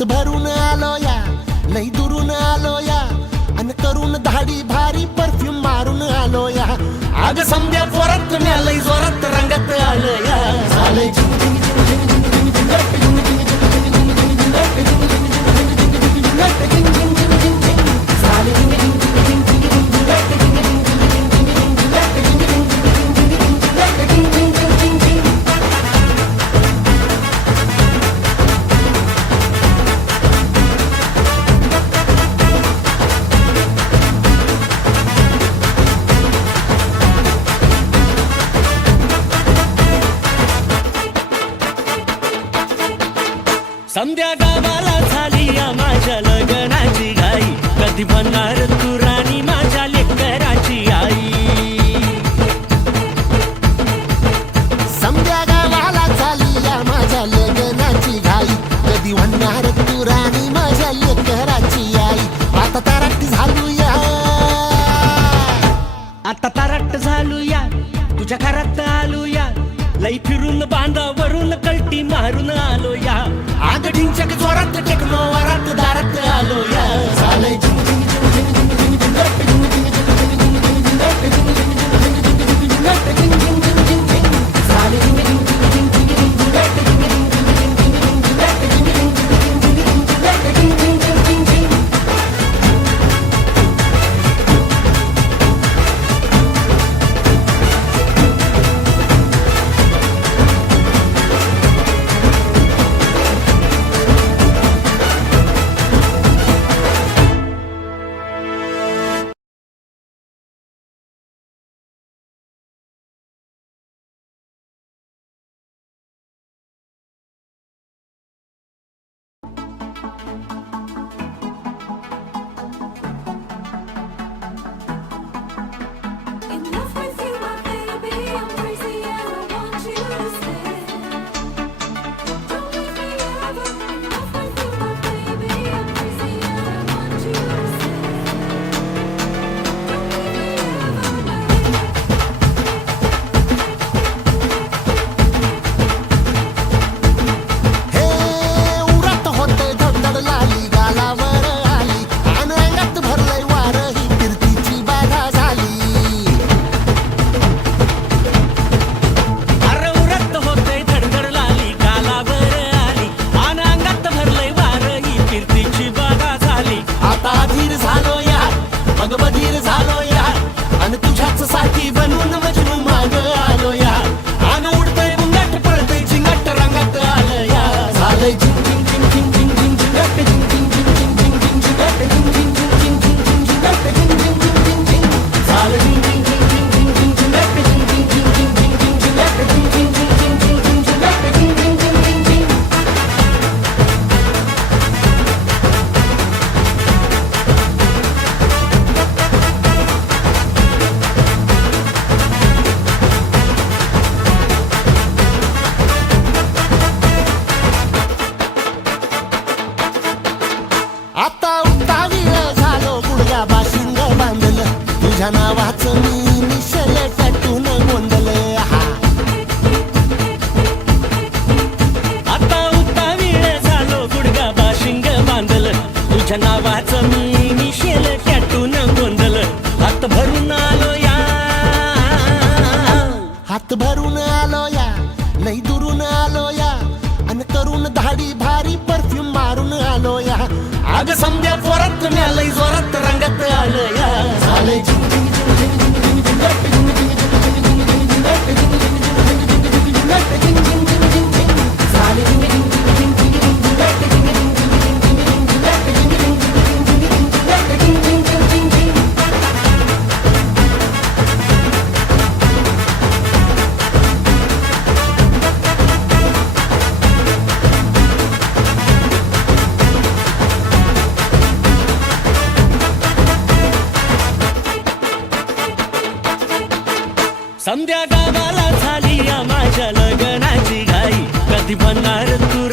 हात भरून आलो या, लई दुरून आलो या, अन करून धाडी भारी परफ्यूम मारून आलो या. अग समद्या जोरात लई जोरात रंगात आलो या. झालंय झिंग झिंग झिंग झिंग झिंग झिंग झिंग झिंग झिंग समद्या गावाला झाली या माझ्या लग्नाची घाई, कधी बनणार तू राणी माझ्या लेकराची आई. समद्या गावाला झाली या माझ्या लग्नाची घाई, कधी म्हणणार तू राणी माझ्या लेकराची आई. आता ताराट झालू या, आता तारट झालू या, तुझ्या घरात आलो या, लई फिरून बांधावरून कलटी मारून आलो या. आग ढिंचक जोरात टेक्नो वरात दारात आलो या. झालंय झिंग झिंग झिंग झिंग झिंग झिंग झिंग झिंग झिंग झिंग नावाचं मी निशल टॅटून गोंधले. आता उतावीळ झालो गुडगा बाशिंग बांधल, तुझ्या नावाचं मी निशेल टॅटून गोंधल. हात भरून आलो या, हात भरून आलो या, लई दुरून आलो या, अन करून धाडी भारी परफ्यूम मारून आलो या. अग समद्या जोरात लई जोरात रंगात आलो या. झालंय झिंग झिंग झिंग झिंग झिंग झिंग झिंग झिंग झिंग समद्या गावाला झाली या माझ्या लग्नाची घाई, कधी बनणार तू